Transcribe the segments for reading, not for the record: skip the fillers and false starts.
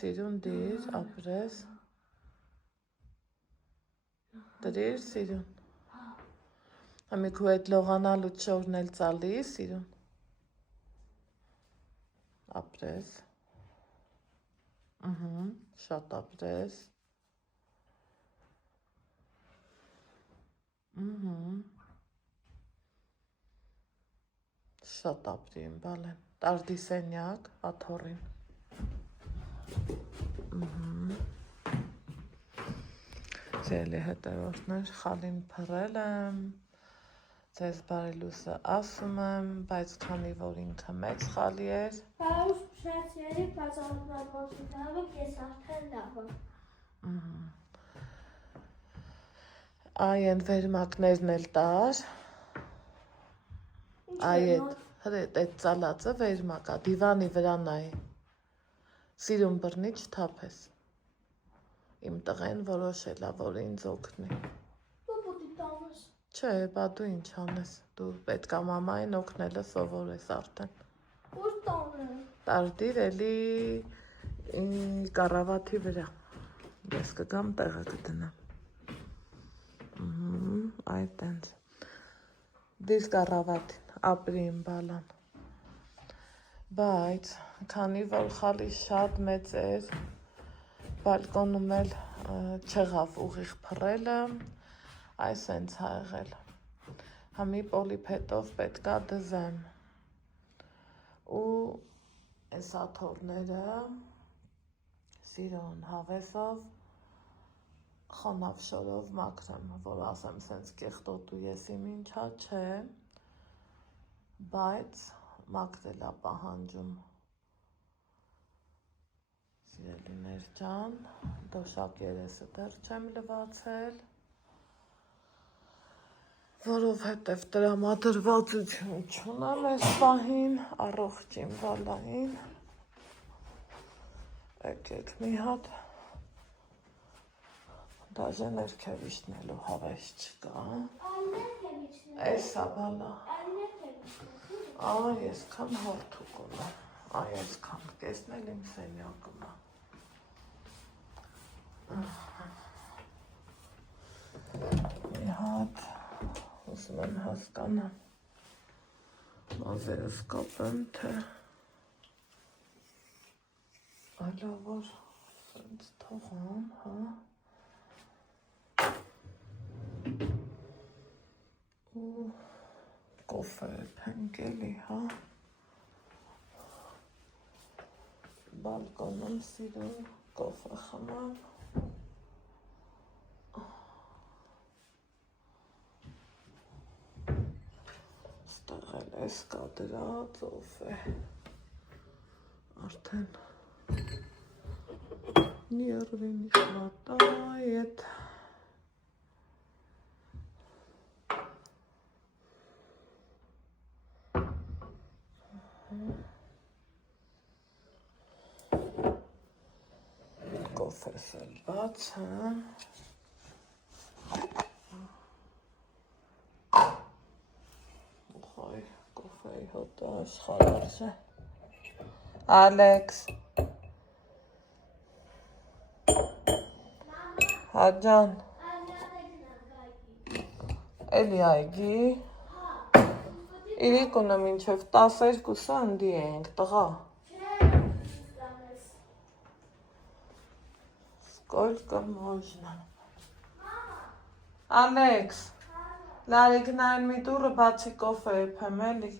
սիրուն դիր, ապրես։ Դրիր սիրուն։ Համի քու այդ լողանալու չորն էլ ծալի սիրուն։ Ապրես։ Շատ ապրես։ Շատ ապրի իմ բալեն։ Տարդի սենյակ, աթորին։ Ձելի հետևորդներ, խալին փռել եմ, ձեզ բարելուսը ասում եմ, բայց քանի որ ինքը մեծ խալի էր։ Բարուս փշացիերի բացառությամբ ես արդեն լավ եմ։ Այ են վերմակներն էլ տար։ Այդ ծալածը վերմակա, դիվանի վրա նայ, սիրուն բռնի չթափես, իմ տղեն որոշել ա, որ ինձ օգնի։ Դու պոտի տանես։ Չէ, բա դու ինչ անես, դու պետք ա մամային օգնելը սովորես արդեն։ Որ տանեմ։ Տարդիր էլի կառավաթի վրա, ես կգամ տեղը կդնեմ։ Այդ ենց, դիս կառավաթին, ապրի իմ բալան, բայց քանի որ խալի շատ մեծ էր, բալկոնում էլ չեղավ ուղիղ փռելը, այս ենց ա եղել, համի պոլիպետով պետքա դզեմ, ու այս աթորները սիրուն հավեսով խոնավ շորով մաքրեմ, որ ասեմ սենց կեղտոտու ես իմ ինչա չէ, բայց մաքրել ա պահանջում։ Սիրելիներ ջան, դոշակ երեսը դեռ չեմ լվացել, որովհետև տրամադրվածություն չունեմ այս պահին, առողջ իմ բալային, եկեք մի հատ, դաժե ներքևիշնելու հավես չկա, էսա բալա, ես կան հորդուկ ունեմ, ես կան, կեսնել իմ սենյակում է, մի հատ, ուսում եմ հասկանամ, մազերս կապեմ, թե այլա որ սենց թողամ, ու կոֆե փնկելի, բալկոնում սիրուն կոֆե խմամ, ստեղ էլ ես կա դրած ով է, արդեն նիռվինի խվատայ էդ, կոֆես էլ բաց է, ուխայ կոֆեի հոտը աշխարարժ է, Ալեքս, հաջան, էլի այգի, իրիկունը մինչև 12-ը ընդի էինք, տղա, Сколько можно? Ալեքս, լարիկնային մի դուրը բացի կոֆե եփեմ էլի,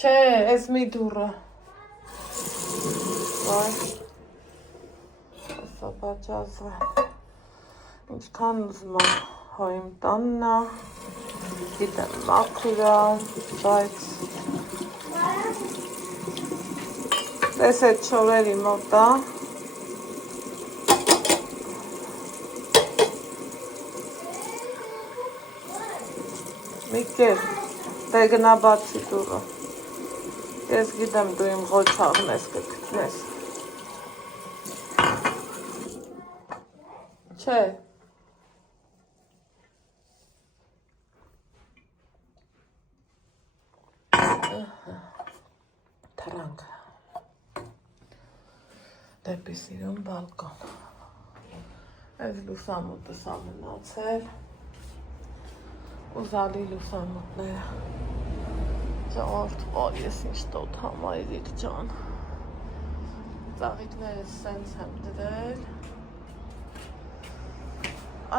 չէ, ես մի դուրը, ասա բաճազը, ինչքան ուզում եմ, հո իմ տաննա, գիտեմ մաքուրա, բայց, դես էդ չորերի մոտա, Միկեր, դե գնա բացի դուրը, ես գիտեմ դու իմ ղոչաղն ես կգտնես, չէ, թրանք, դեպի սիրուն բալկոն։ Այս լուսամուտս ամենացել, ուզալի լուսամուտները, ժողովուրդ որ ես ինչ տոտ համայրիկ ջան, ծաղիկները սենց եմ դրել,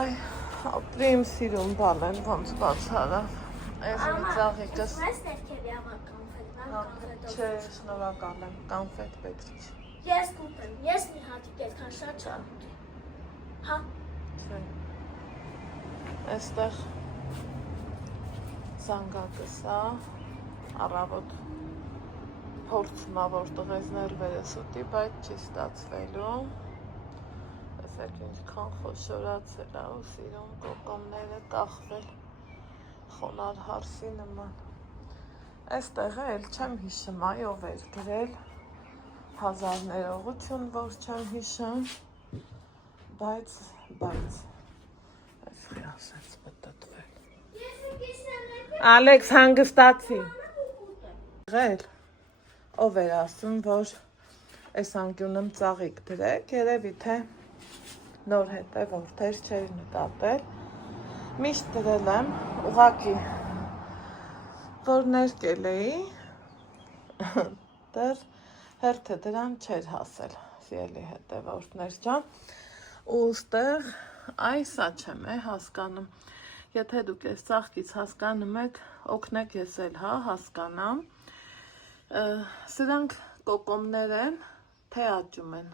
այ ապրիմ սիրուն բալ են ոնց բաց հարավ, այս մի ծաղիկս, չէ շնորհակալ եմ, կանֆետ պետք չի։ Ես կուպեմ, ես մի հատիկ այդքան շատ չեմ ուտի։ Հա։ Չէ։ Այստեղ զանգակս է, առավոտ փորձում ա որ տղեզներ վերես ուտի, բայց չի ստացվելու։ Տեսեք ինչքան խոշորացել ա ու սիրուն կոկոմները կախվել խոնար հարսի նման։ Այստեղ էլ չեմ հիշում, այ ով էր գրել, հազար ներողություն, որ չեմ հիշում, բայց, այսխի ասեց պտտվել։ Ալեքս հանգստացի։ Գրել, ով էր ասում, որ այս անկյունում ծաղիկ դրեք, երևի թե նոր հետ է, որ թեր չէր նկատել, միշտ դրել եմ, ուղղակի որ ներկել էի, դեռ հերթը դրան չէր հասել, սիրելի հետևորդներ ջան, ու ստեղ այսա չեմ հասկանում, եթե դուք այս ծաղկից հասկանում եք, օգնեք ես էլ հասկանամ, սրանք կոկոմներ են, թե աճում են,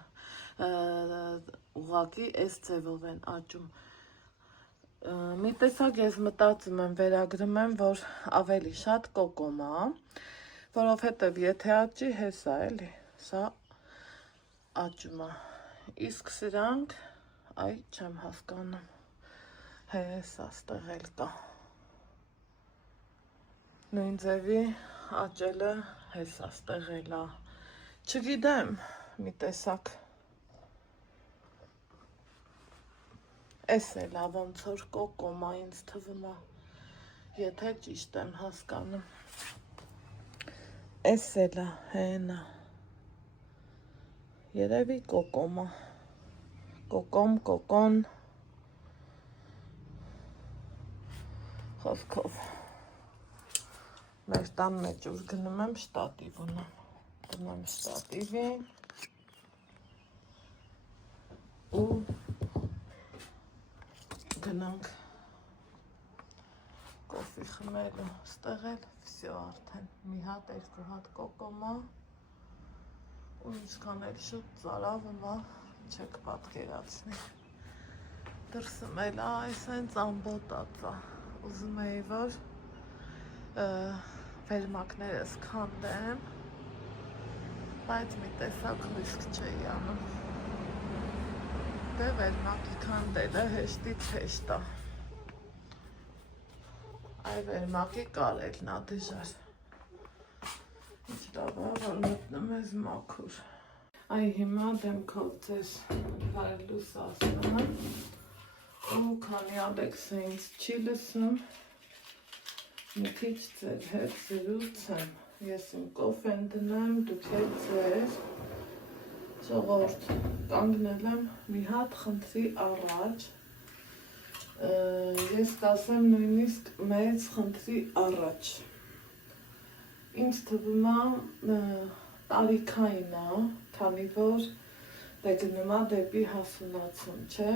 ուղղակի այս ձևով են աճում, մի տեսակ ես մտածում եմ, վերագրում եմ, որ ավելի շատ կոկոմ է, որովհետև եթե աճի հեսա էլի, սա աճում է, իսկ սրանք, այ չեմ հասկանում, հեսա ստեղ էլ կա, նույն ձևի աճելը հեսա ստեղ էլ է, չգիտեմ, մի տեսակ, Էս էլ է ոնց որ կոկոմ է ինձ թվում է, եթե ճիշտ եմ հասկանում, էս էլ է, հեն է, երևի կոկոմ է, կոկոն, խոսքով, մեր տան մեջ ուր գնում եմ շտատիվ ունեմ, գնում շտատիվի ու գնանք կոֆի խմելու, ստեղ էլ վսյո արդեն, մի հատ, երկու հատ կոկոմա ու ինչքան էլ շուտ ծարավը մա չեք պատկերացնի, դրսում էլ այս հենց ամբոտած է, ուզում էի որ վերմակներս քանդեմ, բայց մի տեսակ ռիսկ չէի անում, դե վերմակի քանդելը հեշտից հեշտ է, այ վերմակի կարելն է դժար, ինչ լավ է, որ մտնում ես մաքուր, այ հիմա դեմքով ձեզ բարելուս ասում եմ, ու քանի Ալեքսը ինձ չի լսում, մի քիչ ձեր հետ զրուցեմ, ես իմ կոֆեն դնեմ, դուք հետ ձեր, ժողովուրդ կանգնել եմ մի հատ խնդրի առաջ, ես կասեմ նույնիսկ մեծ խնդրի առաջ, ինձ թվում է տարիքային է, քանի որ դե գնում է դեպի հասունացում, չէ,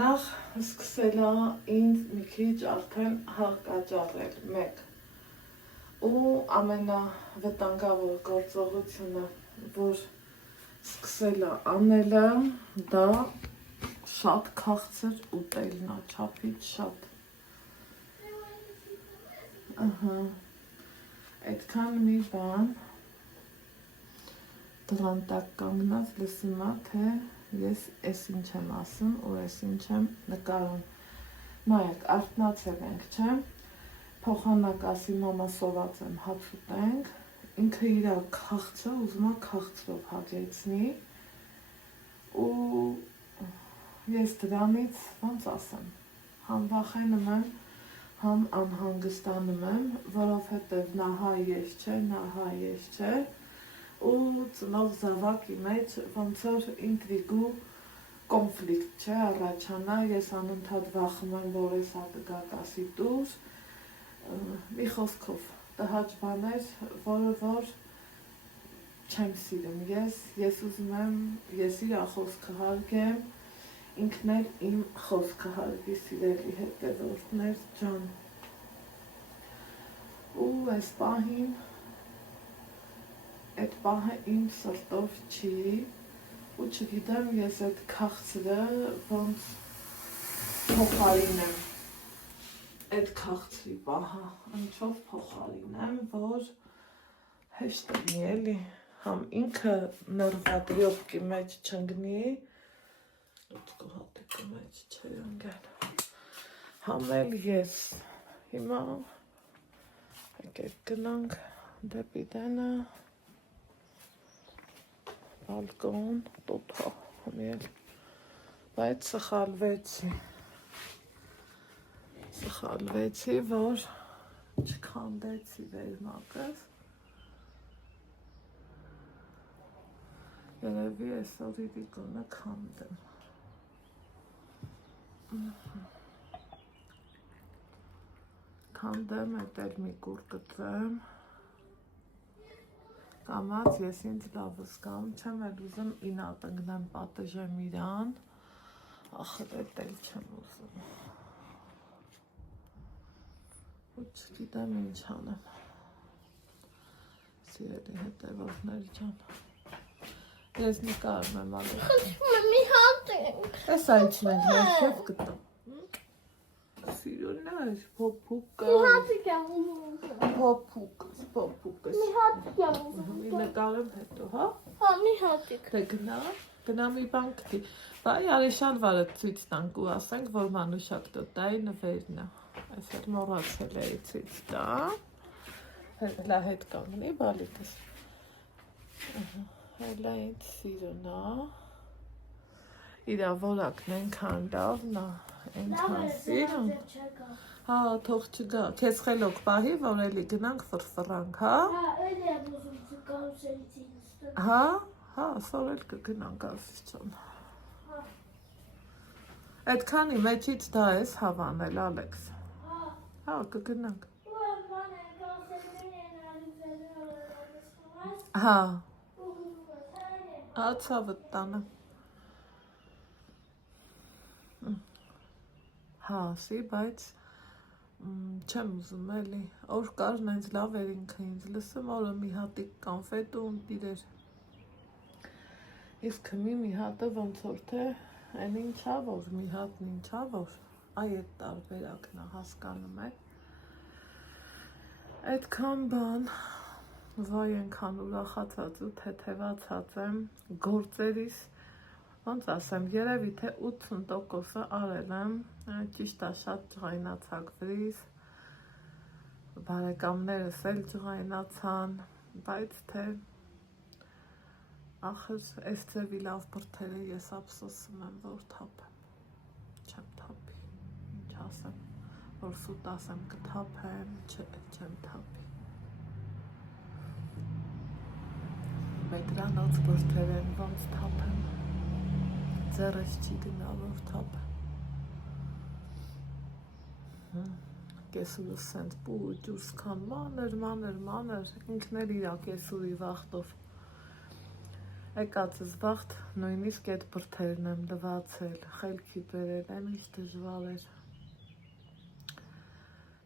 նախ սկսել է ինձ մի քիչ արդեն հարկաճառել, մեկ, ու ամենավտանգավոր գործողությունը, որ սկսել է անելը, դա շատ քաղցր ուտելն է, չափից շատ, այդքան մի բան, դրան տակ կանգնած լսում է, թե ես ես ինչ եմ ասում ու ես ինչ եմ նկարում, նայեք, արթնացել ենք, չէ, փոխանակ ասի մամա սոված եմ հաց ուտենք, ինքը իրա քաղցը ուզում է քաղցրով հագեցնի ու ես դրանից ոնց ասեմ, համ վախենում եմ, համ անհանգստանում եմ, որովհետև նա հայ ես չէ, ու ծնող զավակի մեջ ոնց որ ինտրիգու կոնֆլիկտ չէ առաջանա, ես անընդհատ վախում եմ, որ ես հատգակ ասի դուր, մի խոսքով տհաճ բաներ, որը որ չեմ սիրում, ես ուզում եմ, ես իր խոսքը հարգեմ, ինքն էլ իմ խոսքը հարգի սիրելի հետևորդներ ջան, ու այս պահին, այդ պահը իմ սրտով չի, ու չգիտեմ ես այդ քաղցրը ոնց փոխարինեմ, այդ քաղցրի պահը, ինչով փոխարինեմ, որ հեշտ լինի էլի, համ ինքը նրվադրյովկի մեջ չընգնի, լուծկու հատիկի մեջ չէ ընգան, համ էլ ես, հիմա եկեք գնանք դեպի դենը, բալկոն, տոթա, հմիել, բայց սխալվեցի, որ չքանդեցի վերմակս, երևի այսօր իրիկունը քանդեմ, էտ էլ մի կուր կտրեմ, կամած ես ինձ լավ զգամ, չեմ էլ ուզում ինատ ընգնեմ պատժեմ իրան, ախր էտ էլ չեմ ուզում, ու չգիտեմ ինչ անեմ, սիրելի հետևորդներ ջան, ես նկարում եմ ալի, Խնդրում եմ մի հատ ենք։ ես այչն ենք ներքև գտում, սիրուներ, փոփուկը, Մի հատիկ եմ ուզում։ փոփուկը, Մի հատիկ եմ ուզում։ մի նկարեմ հետո, հա? Հա, մի հատիկ։ Դե գնա մի բան կտի, բայ արեշան վարը ցույց տանք ու ասենք, որ մանուշակ տոտայի նվերն է, այս էլ մոռացել էի ցույց տա, հելա հետ կանգնի բալիկս, հելա ինձ սիրուն է, իրա որակն ենքան լավն է, ենքան սիրուն, հա, թող չգա, կեզ խելոք պահի, որ էլի գնանք ֆրֆրանք, հա? Հա, էլի եմ ուզում կարուսելիցի նստել։ Հա, ասոր էլ կգնանք ասիչան, այդքանի մեջից դա ես հավանել, Ալեքս, հա, կգնանք, հա, ացավըտ տանը, հա, ասի, բայց չեմ ուզում էլի, որ կարն այնց լավ էր ինքը ինձ լսում, որը մի հատիկ կանֆետ ու ընտիրեր, իսկ մի հատը ոնց որ թե, այն ինչա որ, մի հատն ինչա որ, այ այդ տարբերակն է հասկանում եք, այդքան բան, վայ ենքան ուրախացած ու թեթևացած եմ, գործերիս, ոնց ասեմ, երևի թե 80%-ը արել եմ, ճիշտ է շատ ջղայնացակվրիս, բարեկամներս էլ ջղայնացան, բայց թե ախր այս ձևի լավ բրդերը ես ափսոսում եմ, որ թափեմ, չեմ թափի, ինչ ասեմ, որ սուտ ասեմ կթափեմ, չեմ թափի, մետրանոց բրդեր են, ոնց թափեմ, ձերս չի գնա, որ թափեմ, կեսուրս սենց պուջ ուսքան մանր, ինքն էլ իրա կեսուրի վաղտով, եկածս վաղտ նույնիսկ այդ բրդերն եմ լվացել, խելքի բերել եմ, ինչ դժվար էր,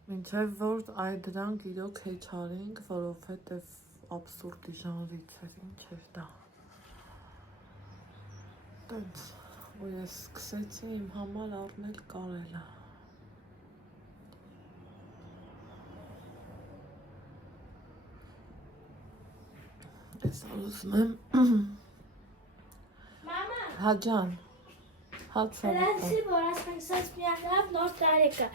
մինչև որ այ դրանք իրոք հեչարինք, որովհետև աբսուրդի ժանրից էր, ինչ էր դա, տենց, ու ես սկսեցի իմ համար առնել կարելը, ես ուզում եմ, հա ջան, Հրանցի, որ ասենք սենց միակրավ նոր տարեկա,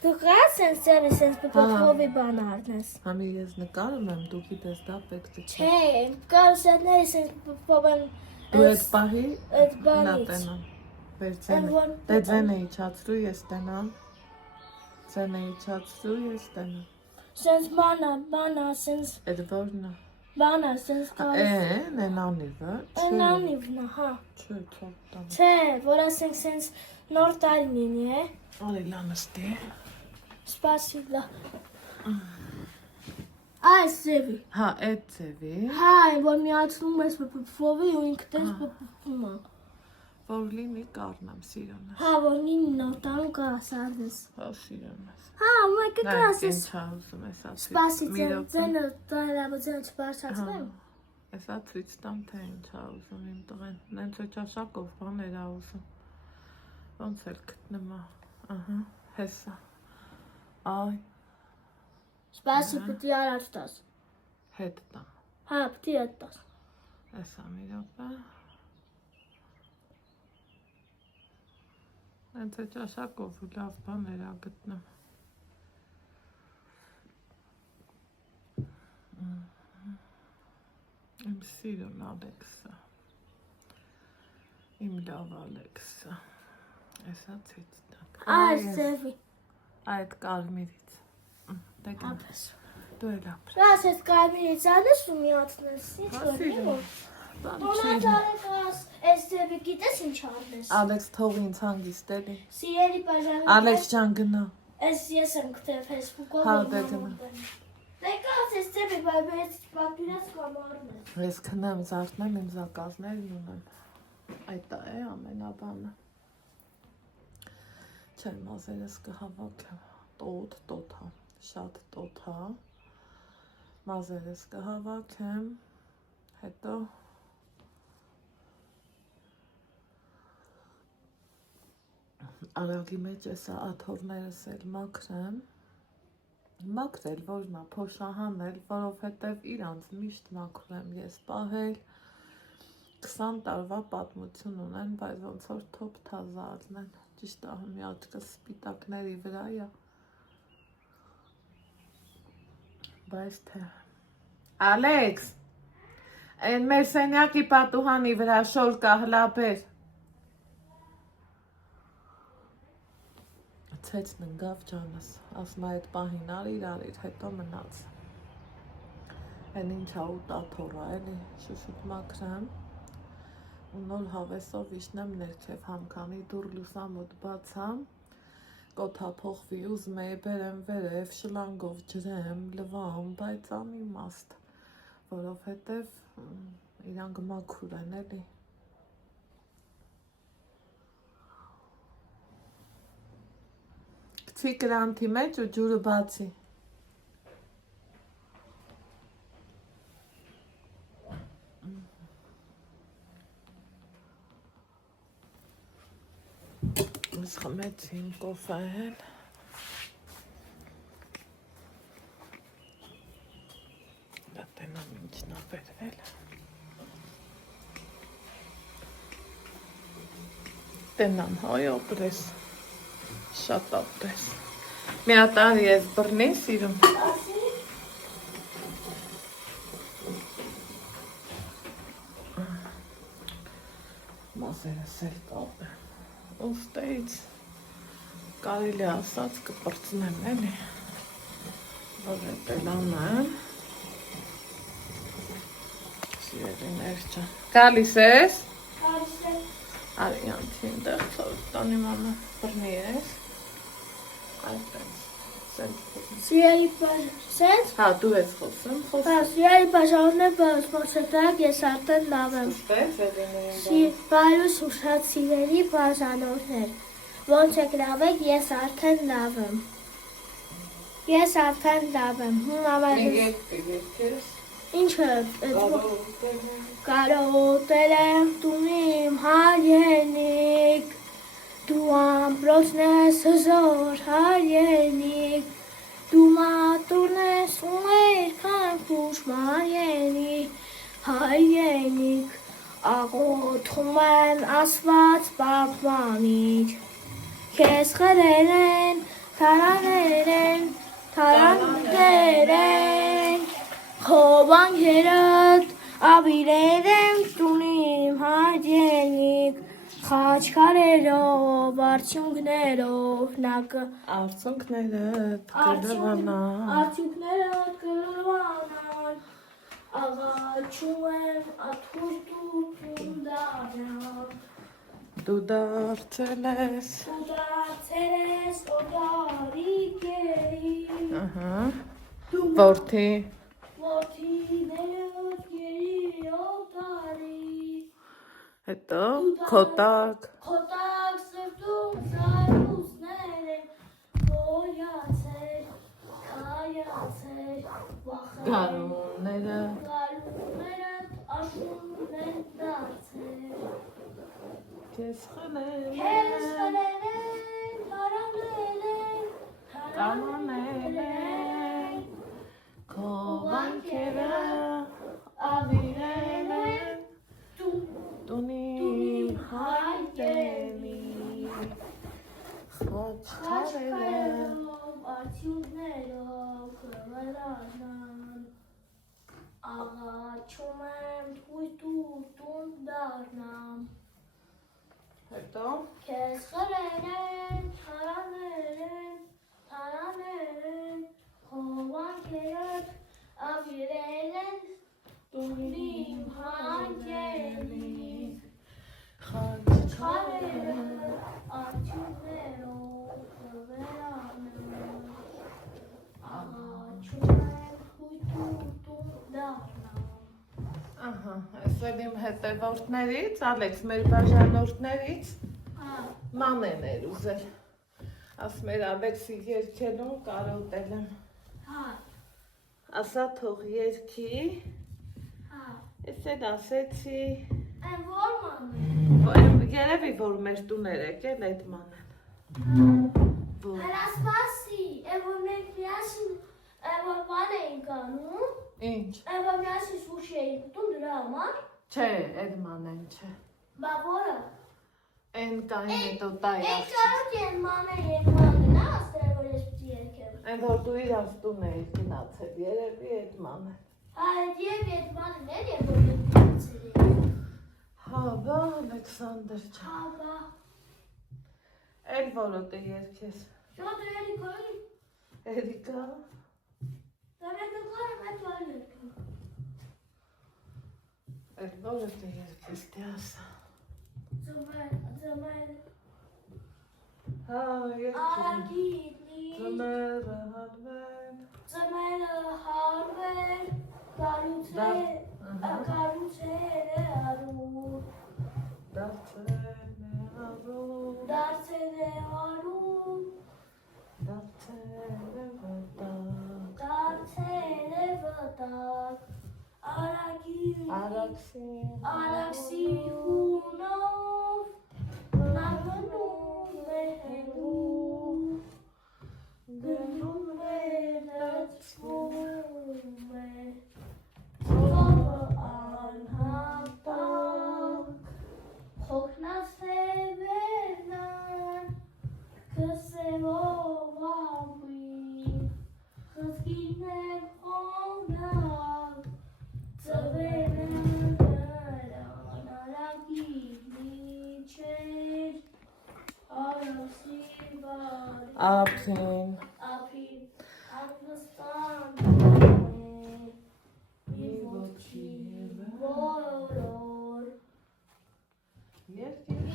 դու կաս սենց սերը սենց պպոխովի բան արդնես։ Համի ես նկարում եմ, դու գիտես դա պետք է չէ, կարուսետների սենց պպոխովեն դու այդ պահի այդ նա բանից։ տենամ, դե ձեն է իչացրու ես տենամ, ձեն է իչացրու ես տենամ, Սենց մանա, սենց այդ որն է, Բանը, սենց գալիս։ Են անիվը։ Են անիվն է, հա։ Չէ, թող տամ։ Չէ, որ ասենք սենց նոր տարին է։ Արի լանստի։ Սպասիբլա։ Այս ձևի։ Հա, այդ ձևի։ Հա, որ միացնում ես պպվովի ու ինքդ ես պպվում է։ Որ լինի կառնամ սիրոնը։ Հա, որ լինի նոր տարում կասարդես։ Հա, սիրոնը։ Հա, մեկը կասես։ Ինչ ուզում ես ասի։ Սպասի, ձենը տանրաբոձենը չբարձրացնեմ։ Էսա ցույց տամ թե ինչ ուզում իմ տղեն։ Նենց ճաշակով բաներ ա ուզում։ Ոնց էլ գտնեմ։ Ահա, հեսա։ Այ Սպասի, պիտի առաջ տաս։ հետ տամ։ Հա, պիտի հետ տաս։ Էսա մի րոպե։ Նենց ճաշակով ու լավ բաներ ա գտնեմ։ Իմ սիրուն Ալեքսը, իմ լավ Ալեքսը, էսա ցույց տակ։ Այս ձևի։ Այդ կարմիրից, դեկան, Ապես։ դու էլ ապր։ Ես այդ կարմիրից անես ու միացնես, ինչ որ լինում։ Տոնած արեկաս, այս ձևի գիտես ինչ արնես։ Ալեքս թող ինձ հանգիստ էլի։ Սիրելի բաժանը։ Ալեքս ջան գնա։ Այս ես եմ գտել Facebook-ով։ Հա, դե գնա։ Դեկաս այս ձևի բայց պատվիրած կամ արնես։ Ես քնեմ զարթնեմ իմ զակազներն ունեմ։ Այդ է ամենաբանը։ Չէ, մազերս կհավաքեմ։ Տոթա, շատ տոթա։ Մազերս կհավաքեմ, հետո արագի մեջ էսա աթոռներս էլ մաքրեմ, մաքրել որն է, փոշահանել, որովհետև իրանց միշտ մաքրեմ ես պահել, 20 տարվա պատմություն ունեն, բայց ոնց որ թոփ թազարն են, ճիշտ է, մի աչքս սպիտակների վրա է, բայց թե, Ալեքս, այն մեր սենյակի պատուհանի վրա շոր կա հլաբեր, Ցեցն ընկավ ջանս, ասում այդ պահին արիր, հետո մնաց։ Են ինչա ու տաթոռա էլի, շուշուտ մաքրեմ, ու նոր հավեսով իշնեմ ներքև համքանի դուր լուսամուտ բացամ, կոթափողվի ուզում էի բերեմ վերև, շլանգով ջրեմ, լվամ, բայց անիմաստ, որովհետև իրանք մաքուր են էլի։ Գցի կրանթի մեջ ու ջուրը բացի։ Ես խմեցի իմ կոֆեն։ Դա տենամ ինչն ա բերվել։ Տենամ հայ օպրես։ Շատ ապրես։ Մի հատար ես բռնի սիրում։ Մազերս էլ կապ է։ Ոստեից կարելի ասած կպրծնեմ էլի։ Որ էտել անեմ։ Սիրելիներ ջան։ Գալիս ես։ Գալիս եմ։ Արի անցին դեղ տանի մամա բռնի ես։ Այդպես, Սիրելի բաժաններ։ Հա, դու ես խոսում, Հա, սիրելի բաժաններ, բացմոսետակ ես արդեն լավ եմ։ Ինչպես եղին Բարուս ու շատ սիրելի բաժանորդներ, ոնց եք լավ եք, ես արդեն լավ եմ։ Ես արդեն լավ եմ, Եգես ինչ է, կարոտել եմ տուն իմ հայրենիք, դու ամբրոցն ես հզոր հայրենիք, դու մատուրն ես ու երկան կուշ հայրենիք, աղոթում են ասված պապմանիչ, քեզ խրեր են, թարաններ են, Խոբանքերդ աբիրել եմ տուն իմ հայրենիք, խաչքարերով, արդյունքներով նակը Արցունքներդ կլվանան Արդյունքներդ կլվանան Աղաչում եմ աթուր տուն դառնամ Դու դարձել ես Դու դարձել ես օտարիկ էի Որդի Որդիներս գերի օտարի Հետո քոտակ Քոտակ սրտում զարուսներ են Գոյացեր, կայացեր Գարունները Գարուններդ աշուն են դարձեր Քեզ խնեն Քեզ խնեն են, հարանել են Տամանել են Քո վանքերը ավիրել են Տունի հայտենի Խաչքարելով Արդյուններով կվերանան Աղաչում եմ թույտու տուն դառնամ Հետո Քեզ խրեն են, թարանել են Խովանքերդ ավիրել են Տունիմ հանքերի Խաչքարելով արդյուններով կվերանան Աղաչում եմ թույտու տուն դառնամ Ահա, այսօր իմ հետևորդներից, Ալեքս, մեր բաժանորդներից մանեն էր ուզել Ասում էր Ալեքսի երկելուն կարոտել եմ Ասա թող երկի Ես էլ ասեցի Են որ մանեն Երևի որ մեր տուն էր եկել այդ մանեն Հրասպասի, որ մենք միասին որ ման էինք անում Ինչ որ միասին սուշի էինք ուտում դրա համար Չէ, այդ մանեն չէ Բա որը Են կային հետո տայ Ենք կարոտ են մանեն երբ ման գնա ասել որ ես պիտի երկեմ Են որ դու իրաց տուն էիր գնացել, երևի այդ մանեն Այդ և այդ մանեն էր և որ մենք գնացել էինք Հա, բա, Ալեքսանդր ջան Հա, բա Էլ որոտ է երկես Շատ երիկա էի Էրիկա Դա մենք ընկարեմ այդ վար երկեմ Էլ որոտ է երկես դե ասա Ձմեր Հա, երկես Արագիտնի Ձմերը հարվեն Ձմերը հարվեր Կարուցեր է արու Դարձել է արու Դարձել է արու Դարձել է վտակ Դարձել է վտակ Արաքսի հունով Նագնում է հենգում Գնում է լծվում է Ծովը անհատակ Հոգնասևերնան Կսևով ամբին Խզգին եմ հոնակ Ծվեր եմ նրան Արագիտնի չեր Արաքսի բարի Ափին Ափին անվստան Մի ոտքի որոր Երկես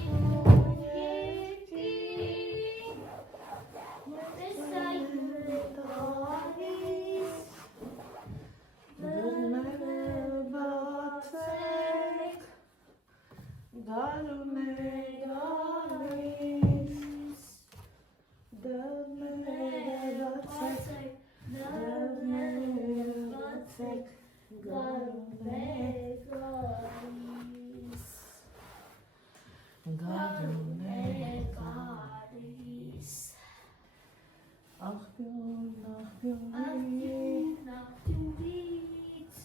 Դրները բացեք Գարուն է գալիս Դրները բացեք Դրները բացեք Գարուն է գալիս Գարուն է գալիս Աղբյուն Աղբյուրից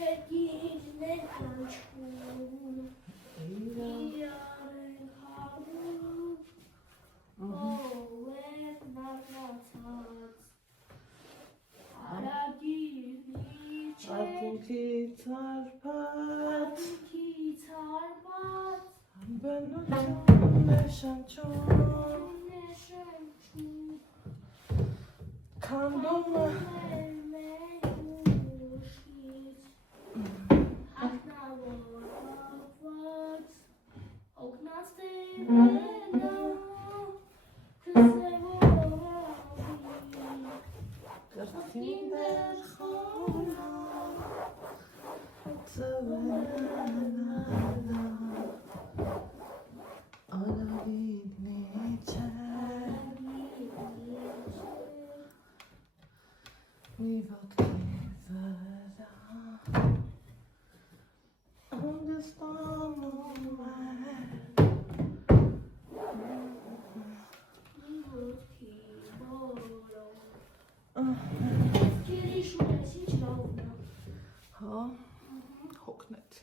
Երկիրն է կանչում Իրար են հարում Ով է նարնացած Արագիրնի չէ Ակունքից արպած Բնություն է շանչում Քանդում է Սրտին դեր խոնա ծվնանա Արավին իչե Մի ոտքի վրա Անդստանում է Հա, հոգնեցի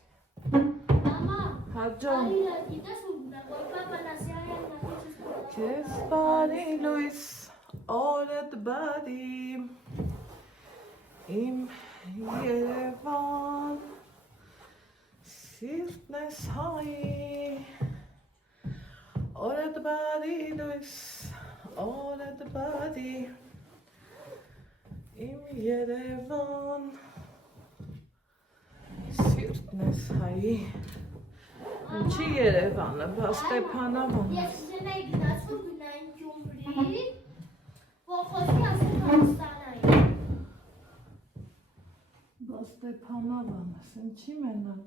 Մամա, Հաջոն արիլա, գիտես ում նա, որ պապան ասիարյան նախիչս Քեզ բարի լույս օրդ բարի Իմ Երևան Սիրտն ես հայի Օրդ բարի լույս օրդ բարի Իմ Երևան Սիրտն ես հայի Ինչի Երևանը, բա Ստեփանավան Ես զենայի գնացում գնային Գյումրի, որ խոսքի ասում Հայաստանային Բա Ստեփանավանս, ինչի մենակ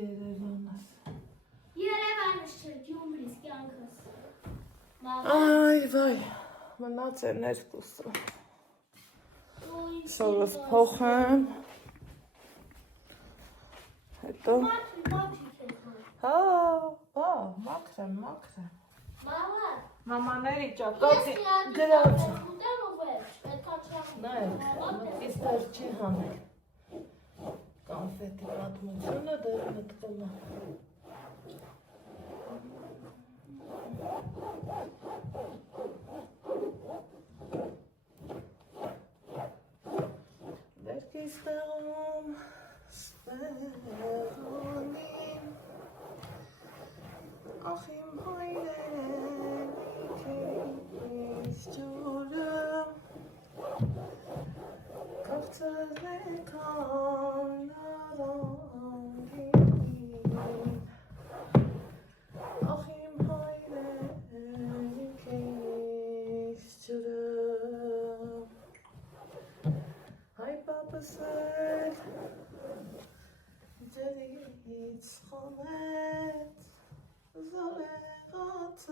Երևանս Երևանս չէ, Գյումրիս կյանքս Մամա, Այ վայ, մնաց է ներկուսը Սորս փոխեմ Հետո Հա, մաքրեմ Մամա, Մամաների ես ճակատի միատ գրած ուտեմ ու վերջ, պետքա չեմ Նայեք, իստեր չի հանել Կոնֆետի պատմությունը դեր մտկում է Վերքի ստեղում սպեղունին Ախ իմ հայրեն իքիս ջուրը Կաղցրն եկան նարանգին Ախ իմ հայրեն իքիս ջուրը Հայ պապս էլ ջերից խոմեց Զորեղացով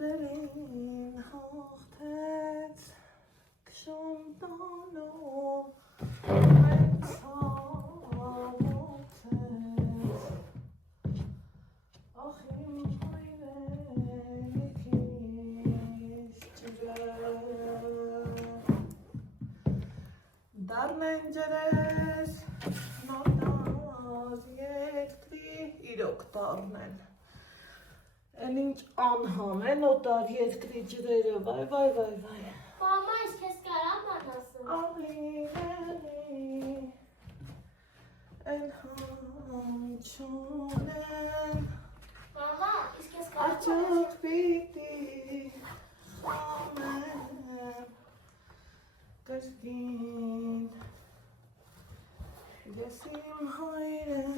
Բերին հաղթեց Քշում տանով Հենց հավոթեց Ախ իմ հայրենիքիս ջրը Դարնեն ջրես նորդար երկրի իրոք դարնեն Են ինչ անհամեն օտար երկրի ջրերը, վայ Մամա, ես քեզ կարամ անասում Ալիների են համ չունեն Մամա, ես քեզ կարամ Աճոք պիտի խամեն կրկին Ես իմ հայրեն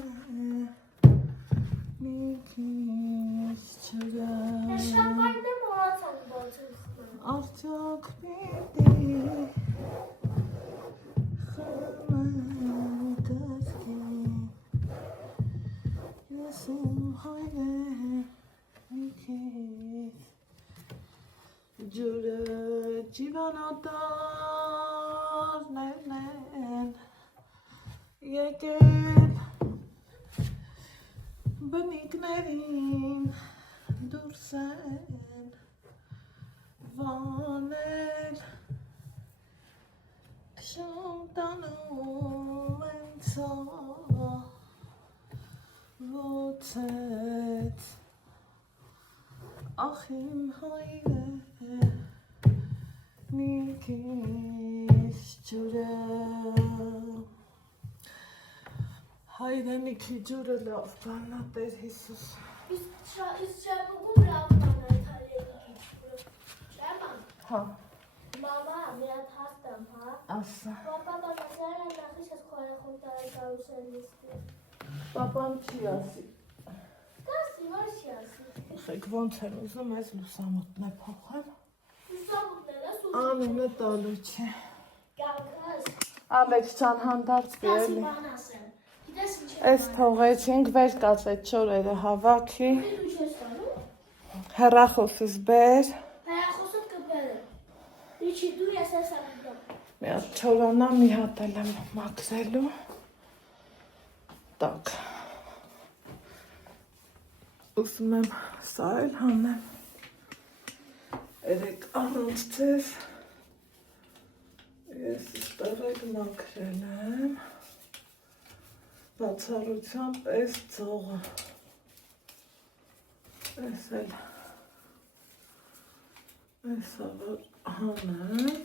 մի քիչ չգամ Շապարն եմ հորացան բացում Արդյոք պիտի խմեն կրկին Ես իմ հայրեն մի քիչ ջուրը ջիվանատարներն են եկել բնիկներին դուրս են վանել քշում տանում են ցավոթեց ախ իմ հայրը մի քիչ ջուրը հայրենիքի ջուրը լավ բան է Տեր Հիսուս Իսկ չեմ ուղում լավ բան է հայրենիքի ջուրը Չեմ Հա Մամա, մի հատ հաստ եմ, հա ասա Պապան ասարան նախիշ ես քորախում տարեկարուսեն լիստի Պապան չի ասի Կասի, որ չի ասի Ախեք ոնց եմ ուզում ես լուսամուտն է փոխեմ Լուսամուտն էլ ես Անունը տալու չի։ Գալքս։ Ալեքս ջան հանդարտ Դասի բերելի։ բան ասեմ։ Գիտես ինչ է։ Այս թողեցինք, վեր կաց այդ չորերը հավաքի։ Դու չես տանում։ Հեռախոսս բեր։ Հեռախոսը կբերեմ։ Իչի դու ես ես անգամ։ Մի հատ չորանա, մի հատ էլ եմ մաքրելու։ Так։ Ուզում եմ սա էլ հանեմ։ Երեք առանց ձեզ։ Ես ստեղեկ մաքրել եմ։ Բացառությամբ այս ծողը։ Այս էլ։ Այսա որ հանեմ։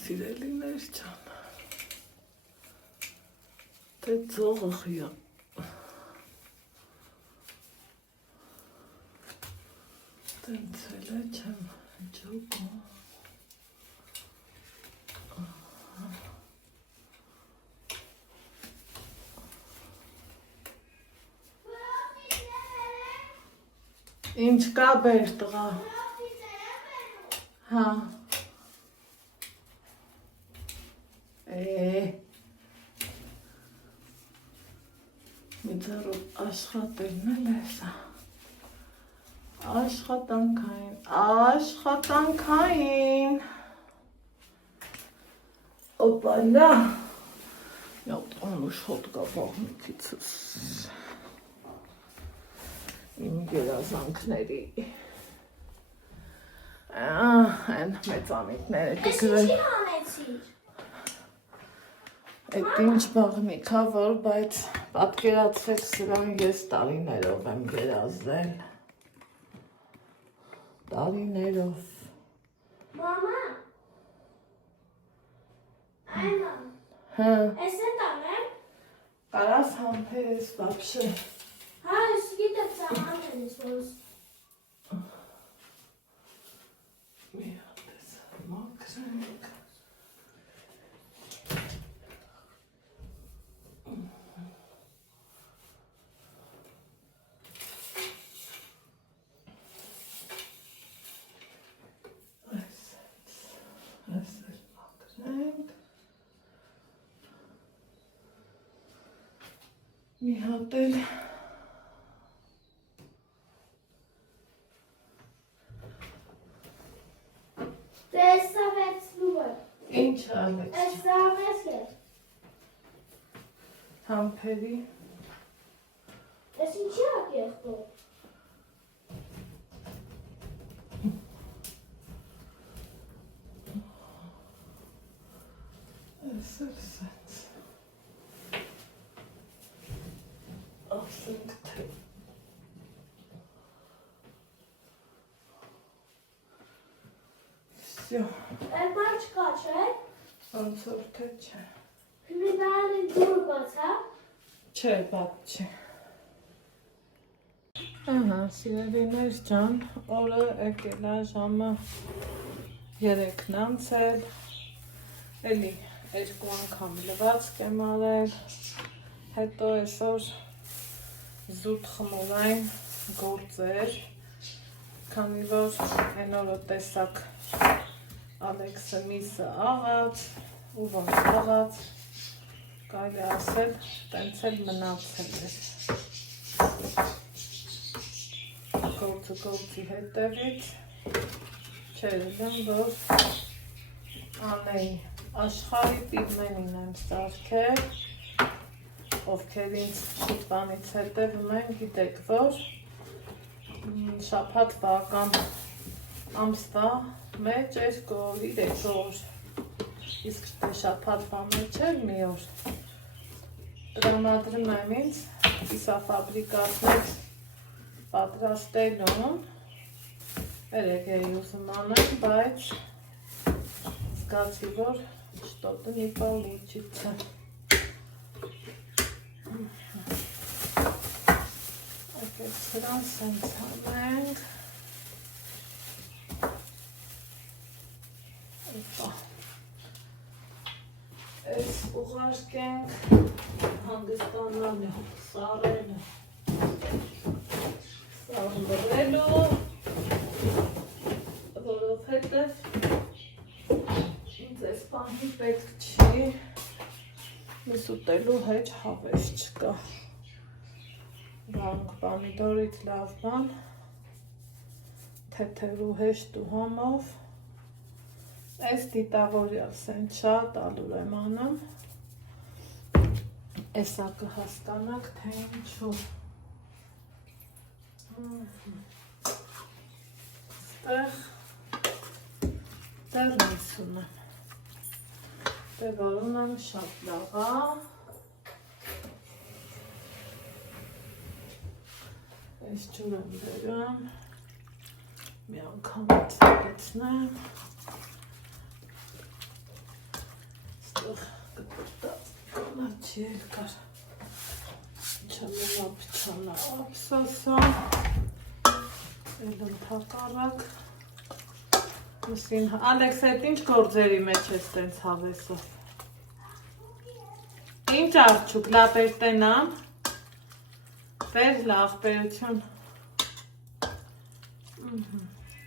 Սիրելիներ ջան, թե ծողը խիա, տենց էլ է չեմ ջոկում, ինչ կա բեր տղա, հա, մի ձարով աշխատելն էլ է սա, աշխատանքային, օպալա, յատ անուշ հոտ կա բաղնիքիցս, իմ գերազանքների, են մեծանիքները կգրել, Ես ինչի հանեցիր։ այդ ինչ բաղնիքա, որ բայց պատկերացրեք սրան ես տարիներով եմ գերազել, տարիներով, Մամա, այմա, հա, ես էտ անեմ, կարաս համպեր ես վապշե, հա, ես գիտեմ ծաղան ես, որս, մի հատ ես մաքրենք, մի հատ էլ դես սավեցնում է, ինչ ալեց ես սավես է, համպերի ես ինչի հատ եղտով, ես էլ սենց ասենք թե Всё, էլ բան չկա, չէ, ոնց որ թե չէ, հյուրիդարանի դուրը բաց, հա, չէ, բաց չի, ահա, սիրելիներ ջան, օրը եկել է ժամը 3-ն անցել, էլի 2 անգամ լվացք եմ արել, հետո այսօր զուտ խմորային գործեր, քանի որ այն օրը տեսակ Ալեքսը միսը աղաց, ու ոնց աղաց, կարելի ասել, տենց էլ մնացել էր։ Գործի հետևից չերել եմ, որ անեի աշխարհի պիգմենին եմ սարքել, ովքեր ինձ շուտվանից հետևում են, գիտեք, որ շաբաթվա կամ ամսվա մեջ 2 օր, 3 օր, իսկ դե շաբաթվա մեջ էր մի օր, տրամադրում եմ ինձ կիսաֆաբրիկատներ պատրաստելուն, երեք էի ուզում անել, բայց զգացի, որ что-то не получится. Եկեք սրան սենց անենք, այս ուղարկենք հանգստանալը, սարելը, Սաղմրելու, որովհետև ինձ այս բանի պետք չի, միս ուտելու հետ հավես չկա։ Գանք պամիդորից լավ բան, թեթև ու հեշտ ու համով, այս դիտավորյալ սեն շատ ալուր եմ անում, էսա կհասկանաք, թե ինչու։ Ստեղ նույս ունեմ, դե որ ունեմ շատ լավա, այս ջուր եմ դերում, մի անգամ ծակեցնեմ, ստեղ կտրտած կանաչի երկար, չանա ապսասա, էլ ընթակարակ, Ալեքս, այդ ինչ գործերի մեջ ես տենց հավեսով, ինչ արջուկ, լապեր տենամ, վեր լաղպերություն,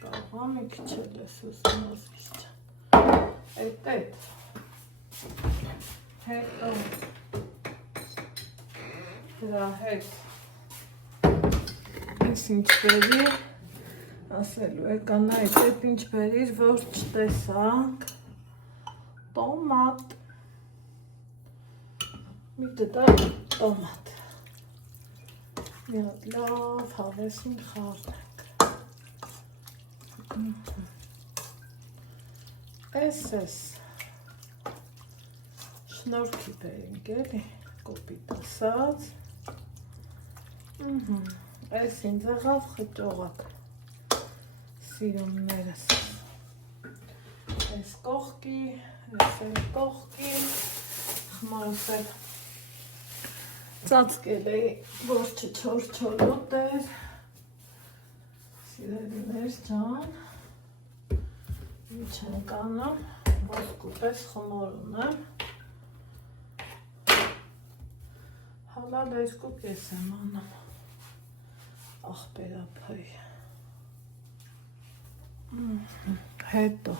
կաղա մի քիչ էլ ես ուսում ասիչ չան, այդ, հետո, դրա հետ, ես ինչ բերի, ասելու եկան այդ ինչ բերիր, որ չտեսանք, տոմատ, մի դտա տոմատ, մի հատ լավ հավեսին խառնենք, ես շնորքի բերինք էլի, կոպիտ ասած, ես ինձ եղավ խճողակ, սիրումներս, այս կողքի, այս էլ կողքի, խմարս էլ ծածկել էի, որ չչոր-չորոտ էր, սիրելիներ ջան, ինչ ենք անում, ոսկու պես խմոր ունեմ, հալալ երկու կես եմ անում, աղբերափայ, հետո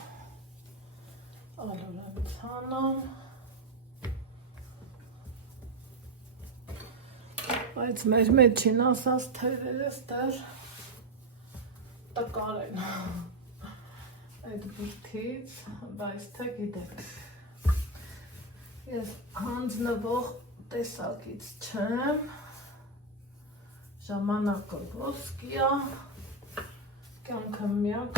ալուր եմ ցանում, բայց մեր մեջին ասած թերերս դեռ տկար են այդ բրդից, բայց թե գիտեք, ես հանձնվող տեսակից չեմ, ժամանակը ոսկի է, կյանքը միակ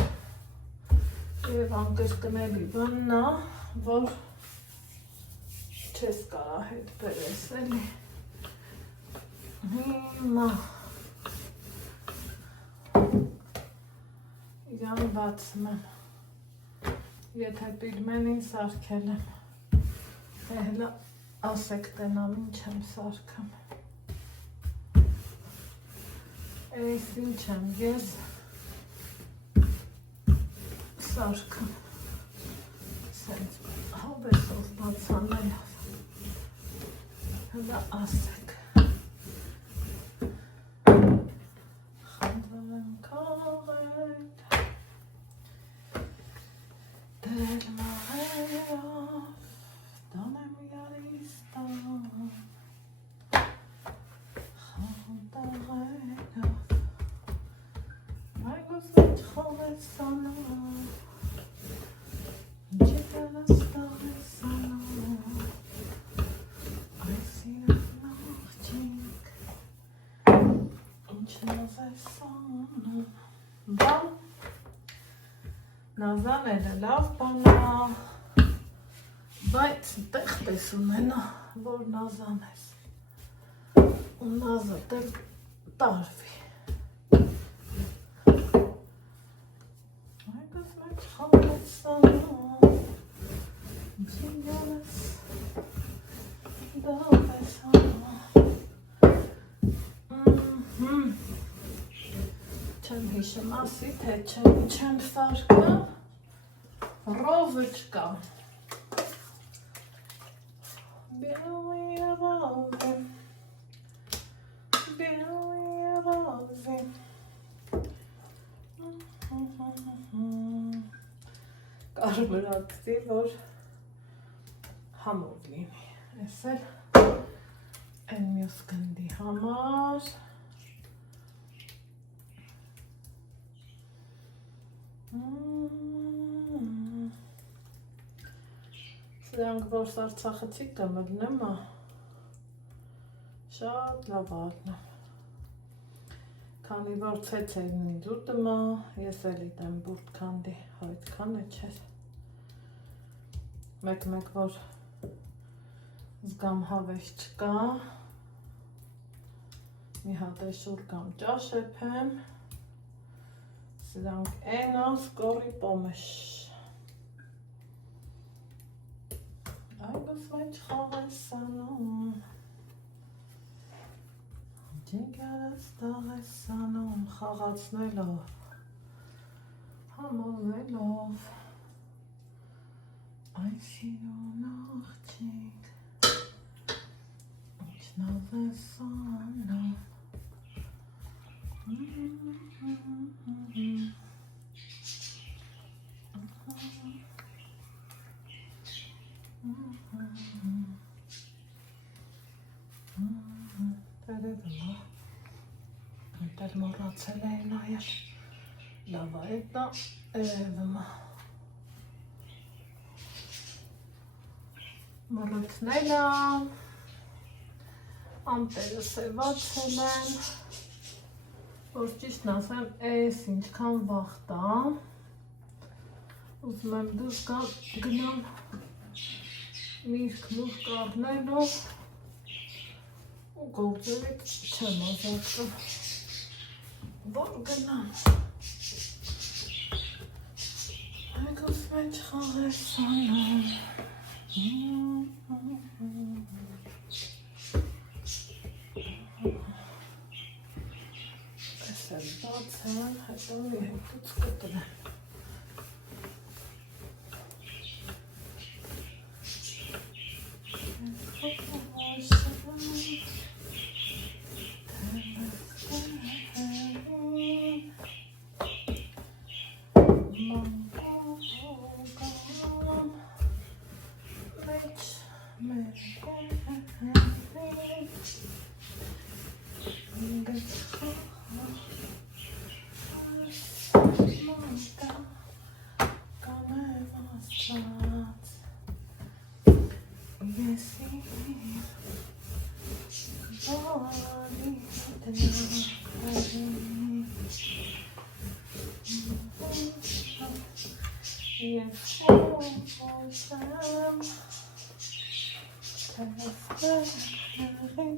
և անկրկնելի բանն է, որ չես կարա հետ բերես էլի, հիմա իրան բացում եմ, եթե պիլմենին սարքել եմ, թե հելա ասեք տնամ ինչ եմ սարքում, այս ինչ եմ ես սարքում, սենց հավեսով բացանելով, հլա ասեք, խնդրում եմ կաղել, դրել մահերով, դանեմ յարիստան, խանդաղերով, այգոս ոչ խողեց սանով, ինչի տանաս տաղեց սանով, այս իրան աղջինք, ինչ նավ է սանում, բան, նազանելը լավ բանա, բայց տեղ պես ունենա, որ նազան ես, ու նազը տեղ տարվի, այգոս մեջ խողեց սանով, ինչի յանես դավ է սանով, չեմ հիշեմ ասի, թե չեմ սարկա, ռովը չկա, Billy, ավազին կարմրացրի, որ համով լինի, ես էլ են մյուս գնդի համար սրանք, որ սարցախցիկ կմգնեմ, շատ լավ ալնեմ, քանի որ ցեցերն ինձ ուտում, ես էլ իտեմ բուրդ քանդի, այդքան է չէր, մեկ-մեկ որ զգամ հավես չկա, մի հատ է շուր կամ ճաշ էփեմ, սրանք էնոս կորի պոմեշ, այգոս վեչ խաղ է սանում, ջինգարս տաղ է սանում, խաղացնելով, համոզելով, այս սիրուն աղջիկ, ինչնով է սանում, Այդել մոռացել էի նայել, լավ այդ էրևը մռութնել եմ, ամպերը սևացել եմ, որ ճիշտն ասեմ, էս ինչքան վաղտ է, ուզում եմ դուրս գնամ միրգ-մուրգ առնելով ու գործերից չեմ ազատում, որ գնամ, այգոս մեջ խաղ է սանում, ես էլ բացեմ, հետո մի հետուց կտրեմ,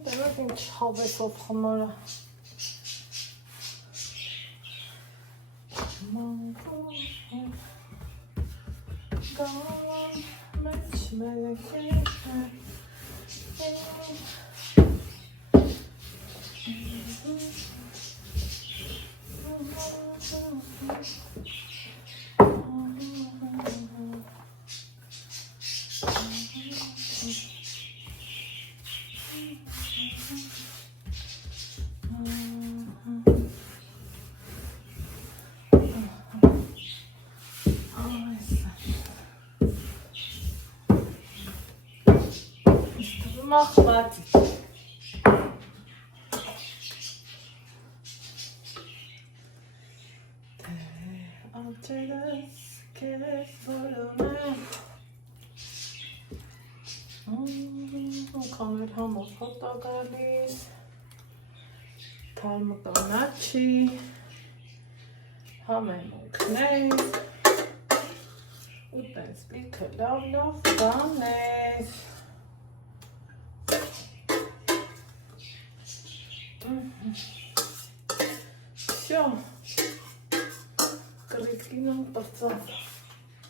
Դեռ ինչ հավեսով խմորը մախված Աջերս կեզ որոնեմ Կաներ համով հոտա գալիս թարմը կանաչի համեմունքներ ու տենց լիքը լավ կաներ Всё. Կրիկին պրծավ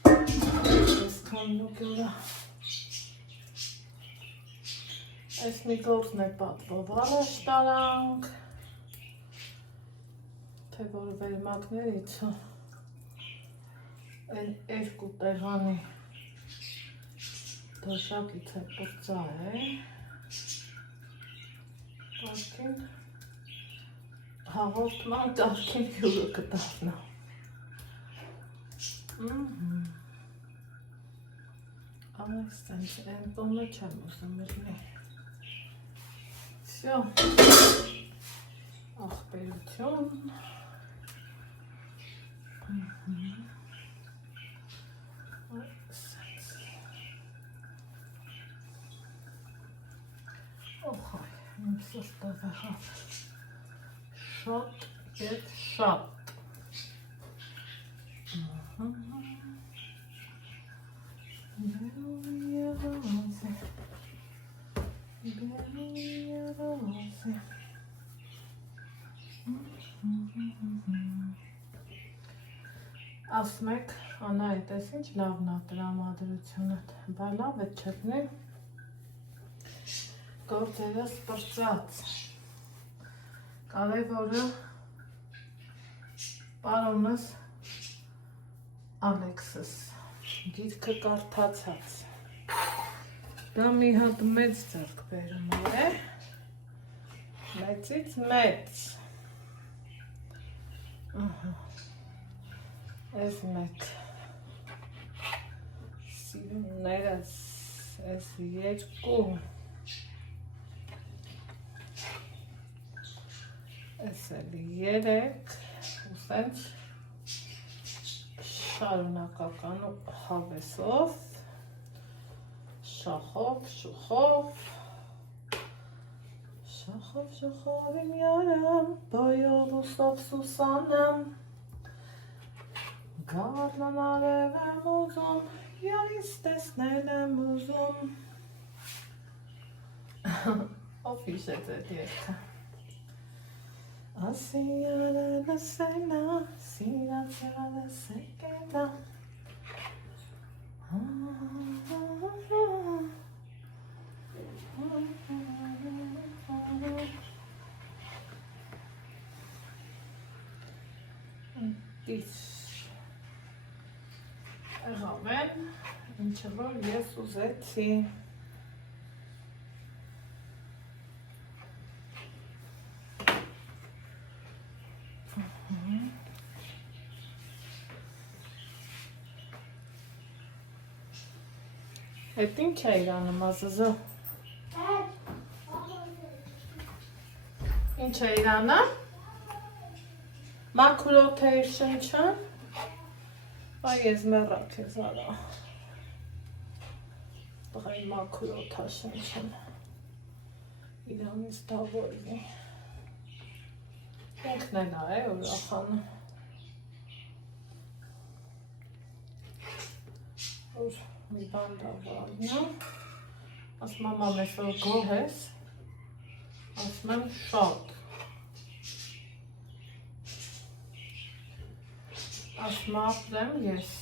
ես կաննուկյուրա այս մի գործն է պատվով առաջ տարանք թե որ վերմակներից են երկու տեղանի դոշակից է պրծա է Պարքին հաղորդման կարգին հյուրը կդառնա։ Այս տենց են տոնը չեմ ուզում ելնել։ Всё։ Ախպերություն։ Օհայ, իմ սրտը վեհավ։ Շատ և շատ։ Ասում եք, Անահիտ, ես ինչ լավն է տրամադրությունդ, բա լավ է չլինի գործերս պրծած։ Կարևորը պարոնս Ալեքսս գիրքը կարդացած։ Դա մի հատ մեծ ձեռքբերում է, մեծից մեծ։ Ես մեկ սիրուններս, ես երկու, ես էլ երեք, ու սենց շարունակական ու հավեսով, շախով, շուխով, շախով, շուխով իմ յարամ, բայով ու սով Սուսանամ, գարնան արև եմ ուզում, յարից տեսնել եմ ուզում, ով հիշեց էդ երկը, ասիյարը լսենա, սիրացյալը սեկենա, Դից եղավ եմ, ինչը որ ես ուզեցի։ Էդ ինչ է իրանում ազզո։ Ինչ է իրանում։ Մաքրոտ է իր շնչան։ Այ ես մեռակ ես արա։ Տղայի մաքրոտ է շնչան։ Իրանից դավորվի։ Ինքն էլ է ուրախանում։ Որ մի բան դավարնա, ասում եմ ամեսոր գոհ ես, ասում եմ շատ, ասում ապրեմ ես,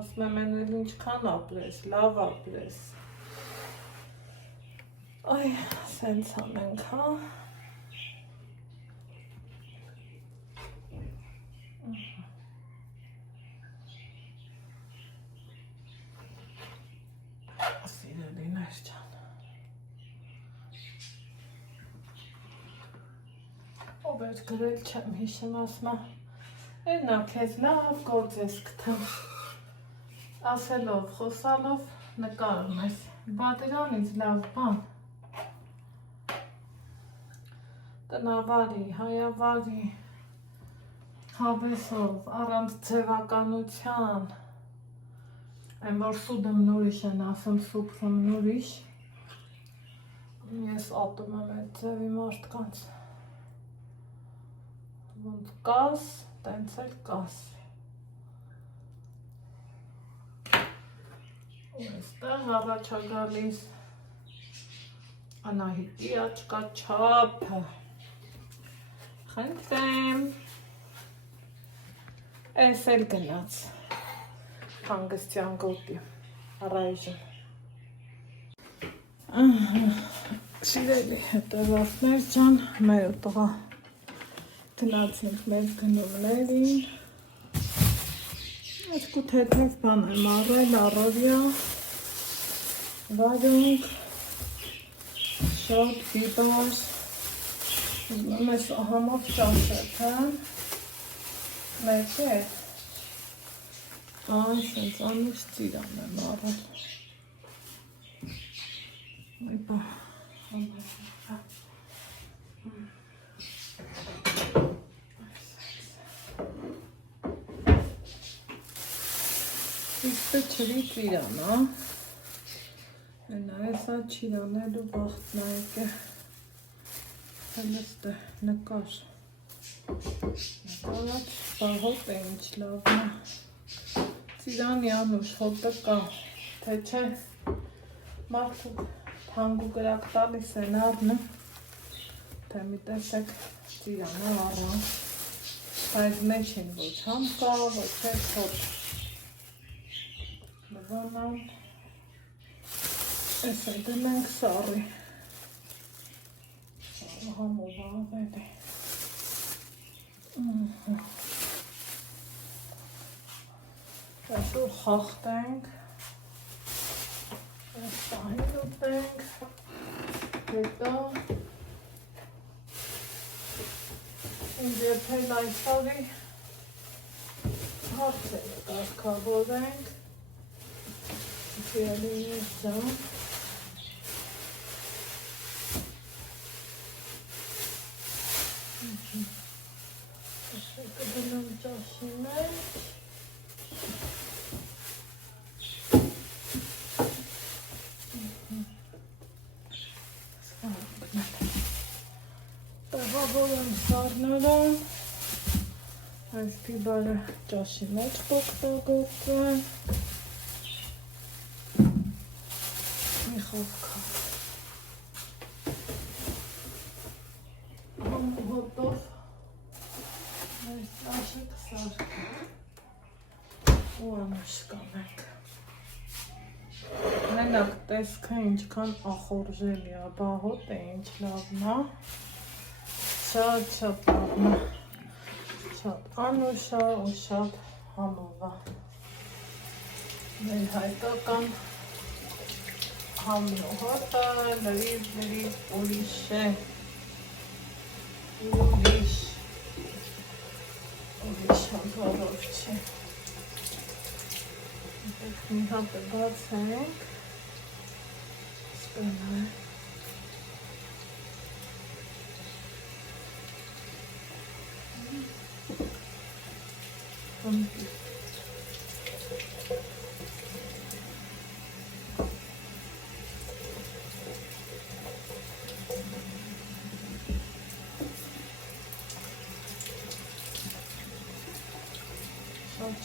ասում եմ են էլ ինչքան ապրես, լավ ապրես, այ, սենց անենք, հա, սիրելիներ ջան, ով էր գրել չեմ հիշում, ասմա, էնա կեզ լավ գործ ես կթեմ, ասելով, խոսալով նկարում ես, բատերանից լավ բան, տնավարի, հայավարի, հավեսով, առանց ձևականության, Այն որ սուդում նուրիշ են ասում, սուպրում նուրիշ, ես ատում եմ այդ ձևի մարդկանց, ոնց կաս, տենց էլ կաս, ու այստեղ առաջագալիս Անահիտի աչկաչափը, խնդրեմ, ես էլ գնաց, հանգստյան գոտի, առայժմ։ Սիրելի հետևորդներ ջան, մեր տղա գնացինք մեր գնումներին, երկու թեթև բան եմ առել, առօրյա, վարունգ, շատ բիբար, Մեզ համով ճաշել, հա։ Մեկ է։ Սենց անուշ ծիրան եմ առել։ Մի բա, համով։ Իստը չրի ծիրան, հա։ Նայեսա չիրանելու բաղթն այկ է։ Հելստ է, նկար։ Նկարաչ բաղոտ է ինչ լավն է։ Ծիրանի անուշ հոտը կա, թե չէ մարդու թանգու գրակ տալիս են առնում, թե մի տեսեք ծիրանը առան, բայց մեջ են ոչ համ կա, ոչ է հոտ։ Լվանան, ես է դնենք սարի, սարը համով ավել է։ Այսօր խախտենք, այս պահին ուտենք, հետո ինձ եփել այս արի հարցերը կարգավորենք, Ֆիալինի զան, կդնեմ ճաշի մեջ, տեղավորեմ սարները, այս պիբարը ճաշի մեջ կօգտագործեմ, մի խովքա, հոտով այս ճաշը կսարկեմ ու անուշ կանենք։ Մենակ տեսքը ինչքան ախորժելի է, բահոտ է ինչ լավն է, շատ լավն է, շատ անուշ է ու շատ համով է։ Մեր հայկական համն ու հոտը լրիվ ուրիշ է, ուրիշ համբարով չէ։ Մի հատը բացենք, սպենը։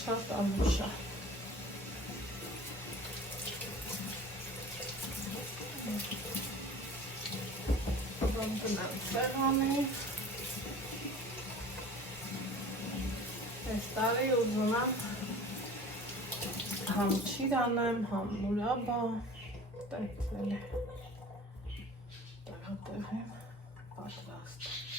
Շատ անուշ է։ Գնանք սեղանի, այս տարի ուզում եմ համ չիրան եմ, համ մուրաբա, տեքվել է, տեղատեղ եմ պատրաստ։